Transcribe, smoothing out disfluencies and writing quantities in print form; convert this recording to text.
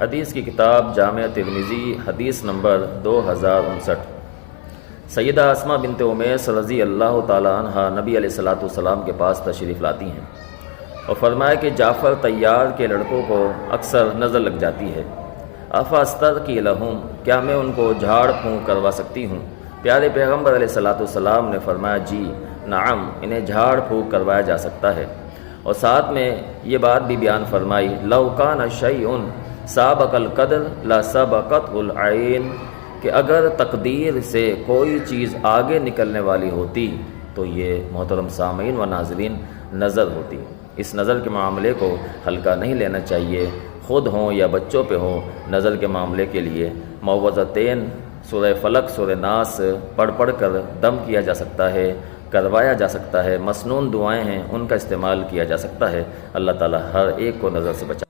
حدیث کی کتاب جامع ترمذی، حدیث نمبر 2059۔ سیدہ اسماء بنت امیس رضی اللہ تعالی عنہ نبی علیہ السلام کے پاس تشریف لاتی ہیں اور فرمایا کہ جعفر طیار کے لڑکوں کو اکثر نظر لگ جاتی ہے، افاسترقی لہم، کیا میں ان کو جھاڑ پھونک کروا سکتی ہوں؟ پیارے پیغمبر علیہ السلام نے فرمایا جی نعم، انہیں جھاڑ پھونک کروایا جا سکتا ہے، اور ساتھ میں یہ بات بھی بیان فرمائی لو کان شیء سابق القدر لا سبقت العین، کہ اگر تقدیر سے کوئی چیز آگے نکلنے والی ہوتی تو یہ محترم سامعین و ناظرین نظر ہوتی۔ اس نظر کے معاملے کو ہلکا نہیں لینا چاہیے، خود ہوں یا بچوں پہ ہوں۔ نظر کے معاملے کے لیے معوذتین، سورہ فلق، سورہ ناس پڑھ کر دم کیا جا سکتا ہے، کروایا جا سکتا ہے، مسنون دعائیں ہیں ان کا استعمال کیا جا سکتا ہے۔ اللہ تعالی ہر ایک کو نظر سے بچائے۔